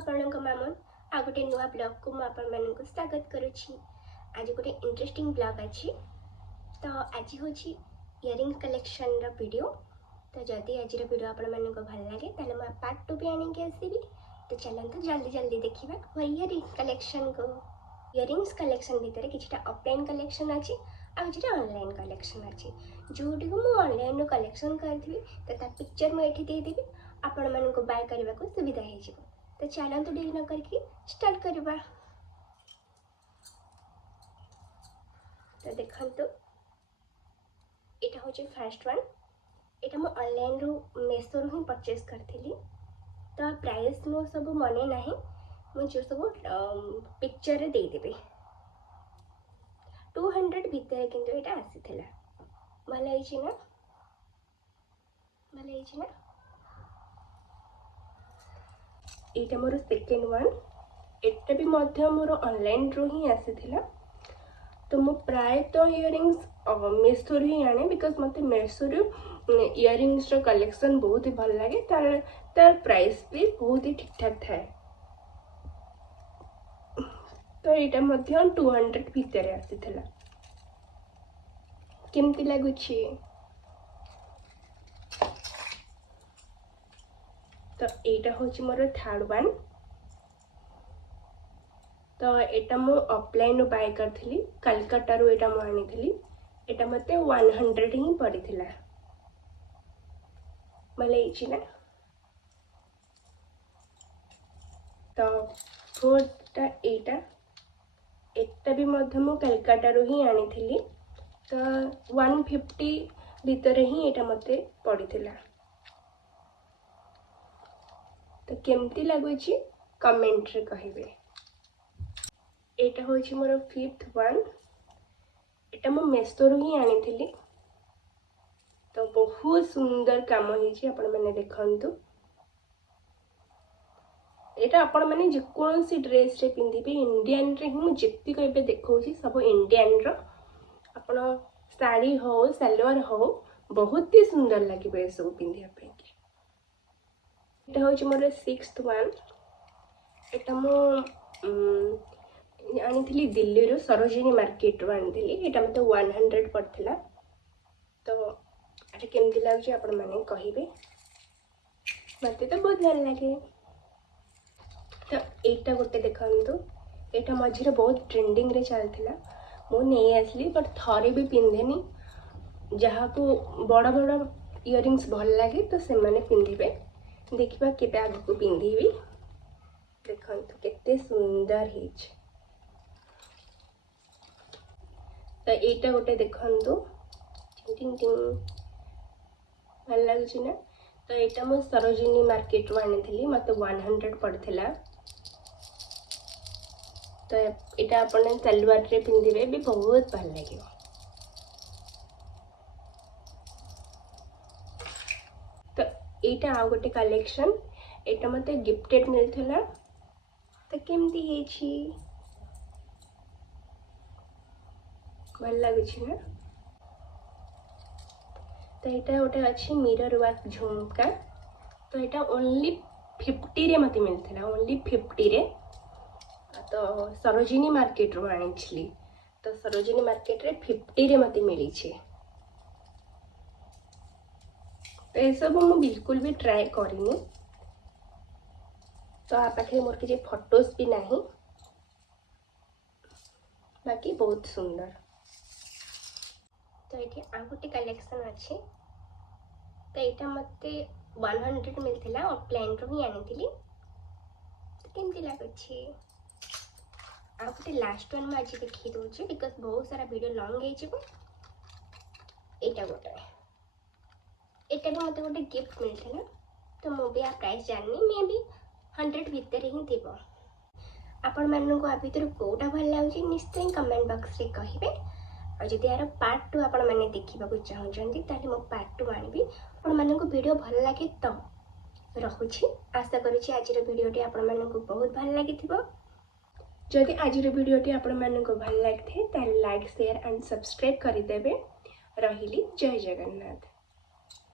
आपणक मामन आ गोटे नुआ ब्लॉग को मुझे स्वागत करुच्ची। आज गोटे इंटरेस्टिंग ब्लॉग अच्छी। तो आज हूँ इयरिंग कलेक्शन वीडियो। तो जदि आज वीडियो आपण मानक भल लगे ताले मैं पार्ट 2 भी आनिक आसबि। तो चलते जल्दी जल्दी देखा मो इयरिंग कलेक्शन को। इयरिंग्स कलेक्शन भितर किछटा ऑफलाइन कलेक्शन अच्छी आ कि ऑनलाइन कलेक्शन अच्छी। जोटी को मुझे ऑनलाइन कलेक्शन करी तो पिक्चर मुझे देदेवी आपण मानक बाय करने को सुविधा हो। तो चलते देरी न करके स्टार्ट करवा। तो देखो यहाँ हूँ फास्ट वन। यहाँ मुझे ऑनलाइन रू मेसो ही परचेज करी। तो प्राइस मो सब मन ना मुझे सब पिक्चर देदेवी 200 भितर किंतु यहाँ आसी भल ना यहाँ मोर सेकेंड वन। एटा भी मोर ऑनलाइन रू ही आसी। तो मु प्रायतः इयरिंग्स मेसो ही आने बिकज मत मेसो इयरिंग्स कलेक्शन बहुत ही भल लगे। तार प्राइस भी बहुत ही ठीक ठाक थाए। तो यहाँ 200 भितर आसी केमती लगुच। तो यहाँ हूँ मोर थर्ड वन। तो यहाँ मु ऑफलाइन बाय करी कलकत्ता रू यहाँ मुझे यहाँ मत 100 ही पड़ी भल ना। तो फोर्टा यहाँ भी मु कलकत्ता रू ही आनी। तो 150 भितर ही यहाँ मत पड़ी। तो केमती लगुच कमेंट रे कहिबे। यहाँ हूँ मोर फिफ्थ वन। यहाँ मु मेसो रू ही आनी। तो बहुत सुंदर काम होने देखु। यहाँ आपण मैंने जेकोसी ड्रेस रे पिंधिबे इंडियन रे ही मुझे कहते देखा सब इंडियन रो। आपण साड़ी हो सलवार हो बहुत ही सुंदर लगे सब पिंधापी। यहाँ हूँ मोर सिक्स्थ वन। यहाँ मु आनी दिल्ली रू सरोजिनी मार्केट रू आनी। यहाँ मत 100 पड़ता। तो ये केमती लगे आपण मैंने कहे मत तो बहुत भल लगे। तो यहाँ गोटे देखु यहाँ मझे बहुत ट्रेंडिंग रे चलता मु नहीं आसली बट थरे भी पिंधेनी। जहाँ को बड़ बड़ इयरिंग्स भल लगे तो से मैंने पिंधे देखा के आग को पिंधि। देखो केते सुंदर है। तो यहाँ गोटे देखु भल लगुच ना। तो यहाँ मुझे सरोजिनी मार्केट रू आनी मत 100 पड़ता। तो यहाँ अपन सलवार रे पिंधिबे भी बहुत भल लगे। तो यहाँ आ गोटे कलेक्शन यहाँ मत गिफ्टेड मिलता। तो केमती है भल लगुच ना। तो यहाँ गोटे अच्छी मिरर वर्क झुमका। तो यहाँ ओनली 50 रे मत मिलता ओनली 50 रे। तो सरोजिनी मार्केट रू आनी। तो सरोजिनी मार्केट रे 50 रे मत मिली। तो ये सब मुझे बिल्कुल भी ट्राए करिनी। तो आ पाखे मोर किसी फोटोज भी नहीं बाकी बहुत सुंदर। तो ये आ गोटे कलेक्शन अच्छे। तो यहाँ मत 100 मिलता ऑफलाइन रू ही आनी। तो केमती लगुच आ गोटे लास्ट वन मुझे देखी दूसरी बिकज बहुत सारा वीडियो लॉन्ग हो। यहाँ गोटे यहाँ भी मत गोटे गिफ्ट मिलता। तो मुझे आ प्राइस जाननी मे भी 100 भितर ही थी। आपण मानक आ भर कौटा भल लगे निश्चय कमेंट बॉक्स रे कहिबे। और जदि यार पार्ट 2 आपण मैंने देखा चाहते ताले मो पार्ट 2 आनी। आपण मानक वीडियो भल लगे तो रखुची। आशा करुँची आज वीडियोटी आपण मानक बहुत भल लगी। जदि आज वीडियोटी आपण मानक भल लगे ताले लाइक शेयर एंड सब्सक्राइब करदेवे। रही जय जगन्नाथ।